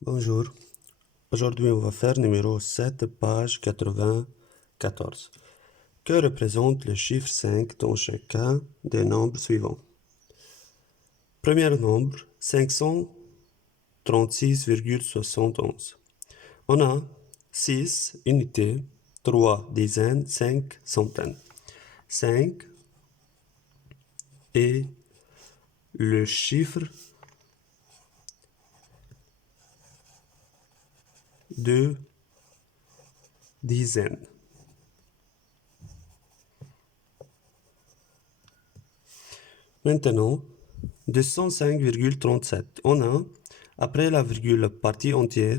Bonjour. Aujourd'hui, on va faire numéro 7, page 94. Que représente le chiffre 5 dans chacun des nombres suivants? Premier nombre, 536,71. On a 6 unités, 3 dizaines, 5 centaines. 5 est le chiffre de dizaines. Maintenant, 205,37. On a, après la virgule, la partie entière,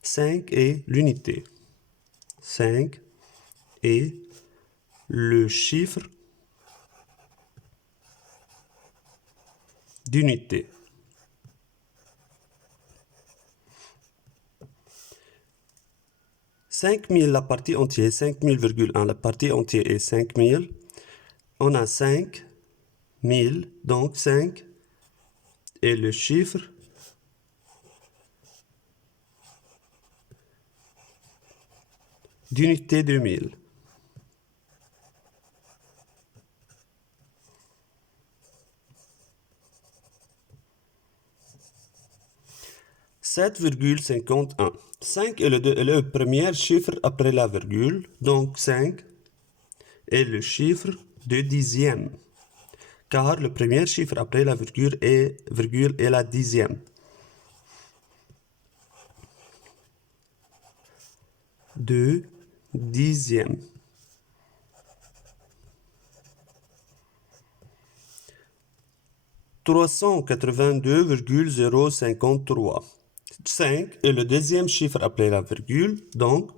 5 est l'unité. 5 est le chiffre d'unité. « 5000, la partie entière, 5000,1, la partie entière est 5000. On a 5000, donc 5 est le chiffre d'unité de 1000. « 7,51. 5 est le premier chiffre après la virgule, donc 5 est le chiffre de dixième, car le premier chiffre après la virgule est la dixième. De dixième. « 382,053. 5 est le deuxième chiffre après la virgule, donc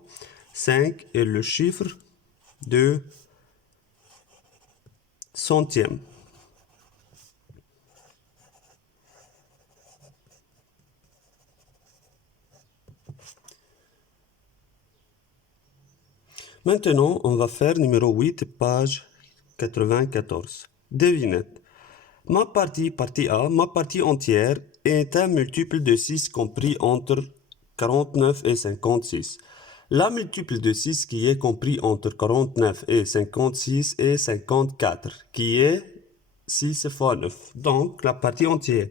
5 est le chiffre de centième. Maintenant, on va faire numéro 8, page 94. Devinette. Ma partie A, ma partie entière, est un multiple de 6 compris entre 49 et 56. La multiple de 6 qui est compris entre 49 et 56 est 54, qui est 6 fois 9. Donc, la partie entière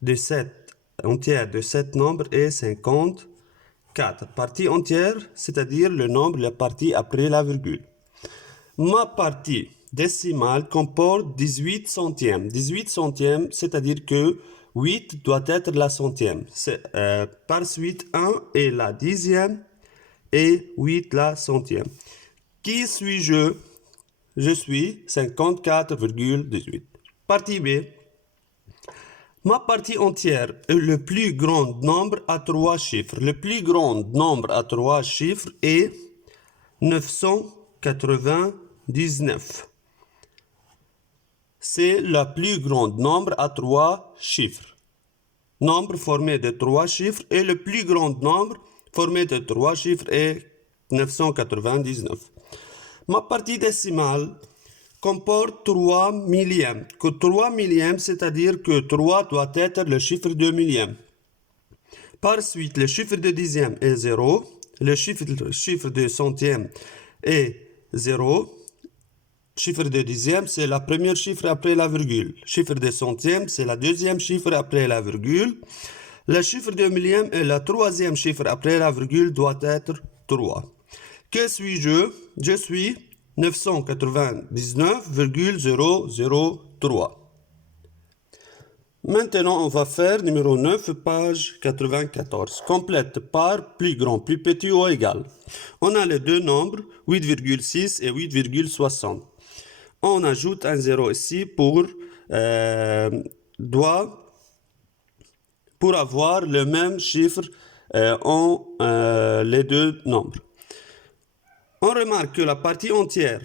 de cet nombre est 54. Partie entière, c'est-à-dire le nombre, la partie après la virgule. Ma partie décimale comporte 18 centièmes. 18 centièmes, c'est-à-dire que 8 doit être la centième. Par suite, 1 est la dixième et 8 la centième. Qui suis-je? Je suis 54,18. Partie B. Ma partie entière est le plus grand nombre à 3 chiffres. Le plus grand nombre à 3 chiffres est 999. C'est le plus grand nombre à 3 chiffres. Nombre formé de 3 chiffres et le plus grand nombre formé de 3 chiffres est 999. Ma partie décimale comporte 3 millièmes. Que 3 millièmes, c'est-à-dire que 3 doit être le chiffre de millième. Par suite, le chiffre de dixième est 0. Le chiffre de centième est 0. Chiffre de dixième, c'est le premier chiffre après la virgule. Chiffre de centième, c'est le deuxième chiffre après la virgule. Le chiffre de millième est le troisième chiffre après la virgule, doit être 3. Que suis-je? Je suis 999,003. Maintenant, on va faire numéro 9, page 94. Complète par plus grand, plus petit ou égal. On a les deux nombres, 8,6 et 8,60. On ajoute un 0 ici pour avoir le même chiffre en les deux nombres. On remarque que la partie entière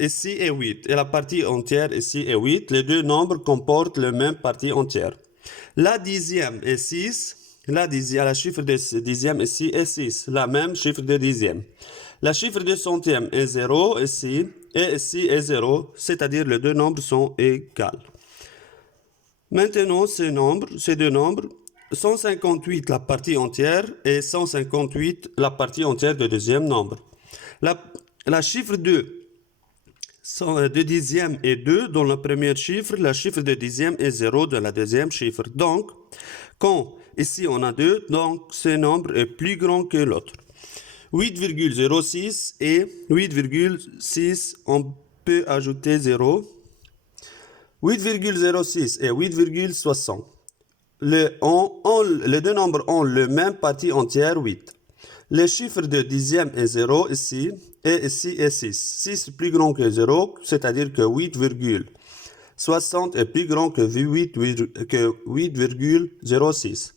ici est 8 et la partie entière ici est 8. Les deux nombres comportent la même partie entière. La dixième est 6. La chiffre de dixième ici est 6. La même chiffre de dixième. La chiffre de centième est 0 ici. Et ici est 0, c'est-à-dire les deux nombres sont égaux. Maintenant, ces deux nombres 158 la partie entière et 158 la partie entière du deuxième nombre. La chiffre de dixième est 2 dans le premier chiffre, la chiffre de dixième est 0 dans le deuxième chiffre. Donc, quand ici on a 2, donc ce nombre est plus grand que l'autre. 8,06 et 8,6, on peut ajouter 0. 8,06 et 8,60. Les deux nombres ont le même partie entière 8. Le chiffre de dixième est 0 ici, et ici est 6. 6 est plus grand que 0, c'est-à-dire que 8,60 est plus grand que 8,06.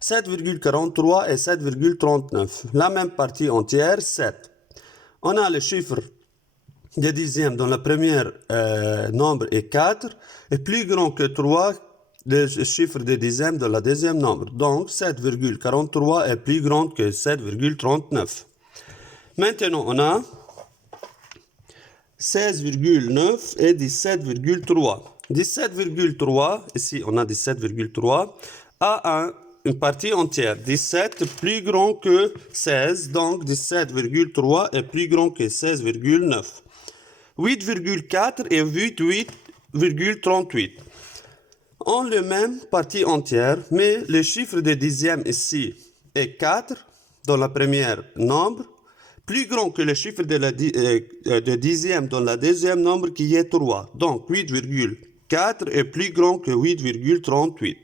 7,43 et 7,39. La même partie entière, 7. On a le chiffre de dixième dans le premier nombre est 4, est plus grand que 3, le chiffre de dixième dans le deuxième nombre. Donc, 7,43 est plus grand que 7,39. Maintenant, on a 16,9 et 17,3. 17,3, ici on a 17,3, a une partie entière. 17 plus grand que 16, donc 17,3 est plus grand que 16,9. 8,4 et 8,38 ont le même partie entière, mais le chiffre de dixième ici est 4 dans le premier nombre, plus grand que le chiffre de dixième dans le deuxième nombre qui est 3. Donc 8,4 est plus grand que 8,38.